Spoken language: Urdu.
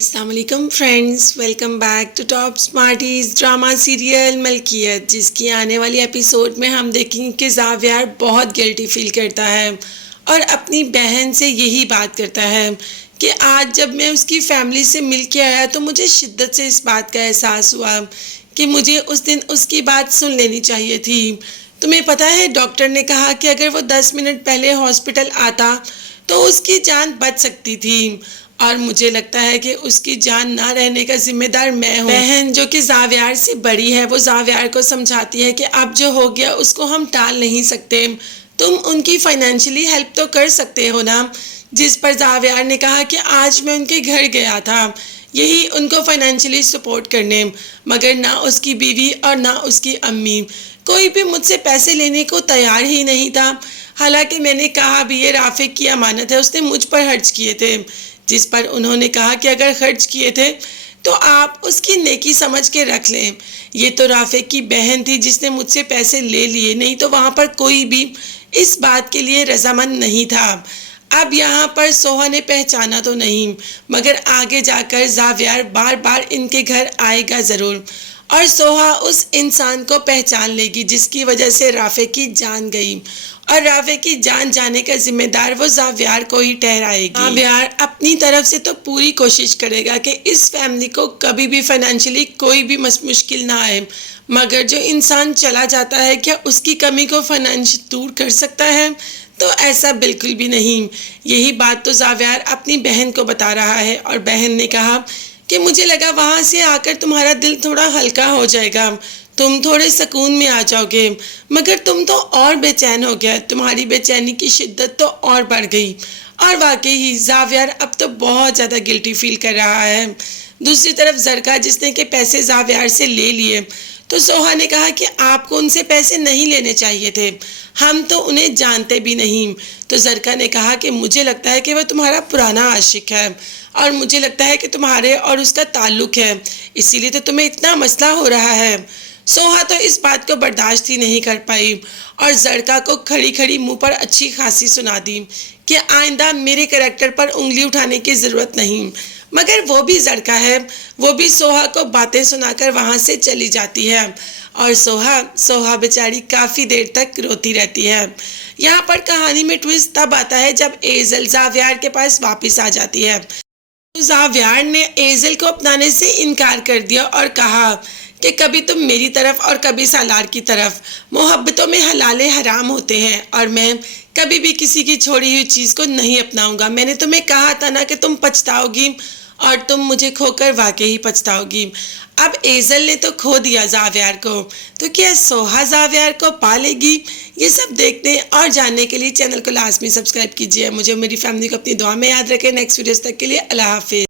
السلام علیکم friends, welcome back to Top Smarties drama serial Milkiyat, جس کی آنے والی ایپیسوڈ میں ہم دیکھیں گے کہ زاویار بہت گلٹی فیل کرتا ہے اور اپنی بہن سے یہی بات کرتا ہے کہ آج جب میں اس کی فیملی سے مل کے آیا تو مجھے شدت سے اس بات کا احساس ہوا کہ مجھے اس دن اس کی بات سن لینی چاہیے تھی۔ تمہیں پتہ ہے ڈاکٹر نے کہا کہ اگر وہ 10 منٹ پہلے ہاسپٹل آتا تو اس کی جان بچ سکتی تھی، اور مجھے لگتا ہے کہ اس کی جان نہ رہنے کا ذمہ دار میں ہوں۔ بہن جو کہ زاویار سے بڑی ہے، وہ زاویار کو سمجھاتی ہے کہ اب جو ہو گیا اس کو ہم ٹال نہیں سکتے، تم ان کی فائنینشلی ہیلپ تو کر سکتے ہو نا۔ جس پر زاویار نے کہا کہ آج میں ان کے گھر گیا تھا یہی ان کو فائنینشلی سپورٹ کرنے، مگر نہ اس کی بیوی اور نہ اس کی امی کوئی بھی مجھ سے پیسے لینے کو تیار ہی نہیں تھا، حالانکہ میں نے کہا بھی یہ رافق کی امانت ہے، اس نے مجھ پر خرچ کیے تھے۔ جس پر انہوں نے کہا کہ اگر خرچ کیے تھے تو آپ اس کی نیکی سمجھ کے رکھ لیں، یہ تو رافق کی بہن تھی جس نے مجھ سے پیسے لے لیے، نہیں تو وہاں پر کوئی بھی اس بات کے لیے رضامند نہیں تھا۔ اب یہاں پر سوہا نے پہچانا تو نہیں، مگر آگے جا کر زاویار بار بار ان کے گھر آئے گا ضرور، اور سوہا اس انسان کو پہچان لے گی جس کی وجہ سے رافق کی جان گئی، اور رافق کی جان جانے کا ذمہ دار وہ زاویار کو ہی ٹھہرائے گی۔ زاویار اپنی طرف سے تو پوری کوشش کرے گا کہ اس فیملی کو کبھی بھی فائنینشلی کوئی بھی مشکل نہ آئے، مگر جو انسان چلا جاتا ہے کیا اس کی کمی کو فائنینش دور کر سکتا ہے؟ تو ایسا بالکل بھی نہیں۔ یہی بات تو زاویار اپنی بہن کو بتا رہا ہے، اور بہن نے کہا کہ مجھے لگا وہاں سے آ کر تمہارا دل تھوڑا ہلکا ہو جائے گا، تم تھوڑے سکون میں آ جاؤ گے، مگر تم تو اور بے چین ہو گیا، تمہاری بے چینی کی شدت تو اور بڑھ گئی۔ اور واقعی ہی زاویار اب تو بہت زیادہ گلٹی فیل کر رہا ہے۔ دوسری طرف زرکا جس نے کہ پیسے زاویار سے لے لیے، تو سوہا نے کہا کہ آپ کو ان سے پیسے نہیں لینے چاہیے تھے، ہم تو انہیں جانتے بھی نہیں۔ تو زرکا نے کہا کہ مجھے لگتا ہے کہ وہ تمہارا پرانا عاشق ہے، اور مجھے لگتا ہے کہ تمہارے اور اس کا تعلق ہے، اسی لیے تو تمہیں اتنا مسئلہ ہو رہا ہے۔ سوہا تو اس بات کو برداشت ہی نہیں کر پائی، اور زرکا کو کھڑی کھڑی منہ پر اچھی خاصی سنا دی کہ آئندہ میرے کریکٹر پر انگلی اٹھانے کی ضرورت نہیں۔ مگر وہ بھی زرکا ہے، وہ بھی سوہا کو باتیں سنا کر وہاں سے چلی جاتی ہے، اور سوہا بیچاری کافی دیر تک روتی رہتی ہے۔ یہاں پر کہانی میں ٹویسٹ تب آتا ہے جب ایزل زاویار کے پاس واپس آ جاتی ہے۔ زاویار نے ایزل کو اپنانے سے انکار کر دیا اور کہا کہ کبھی تم میری طرف اور کبھی سالار کی طرف، محبتوں میں حلال حرام ہوتے ہیں، اور میں کبھی بھی کسی کی چھوڑی ہوئی چیز کو نہیں اپناؤں گا۔ میں نے تمہیں کہا تھا نا کہ تم پچھتاؤ گی، اور تم مجھے کھو کر واقعی پچھتاؤ گی۔ اب ایزل نے تو کھو دیا زاویار کو، تو کیا سوہا زاویار کو پا لے گی؟ یہ سب دیکھنے اور جاننے کے لیے چینل کو لازمی سبسکرائب کیجیے۔ مجھے میری فیملی کو اپنی دعا میں یاد رکھیں۔ نیکسٹ ویڈیوز تک کے لیے اللہ حافظ۔